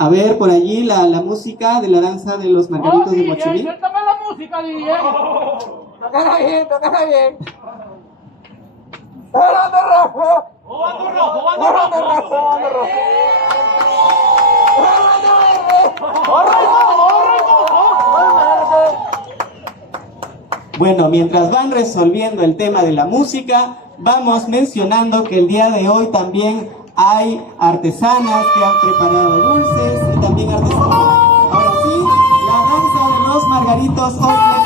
A ver, por allí la música de la danza de los margaritos de Mochumí. Suéltame la música, DJ. Tócala bien, tócala bien. ¡Jugando rojo! ¡Jugando rojo! ¡Jugando rojo! ¡Jugando rojo! Bueno, mientras van resolviendo el tema de la música, vamos mencionando que el día de hoy también hay artesanas que han preparado dulces y también artesanas. Ahora sí, la danza de los margaritos hoy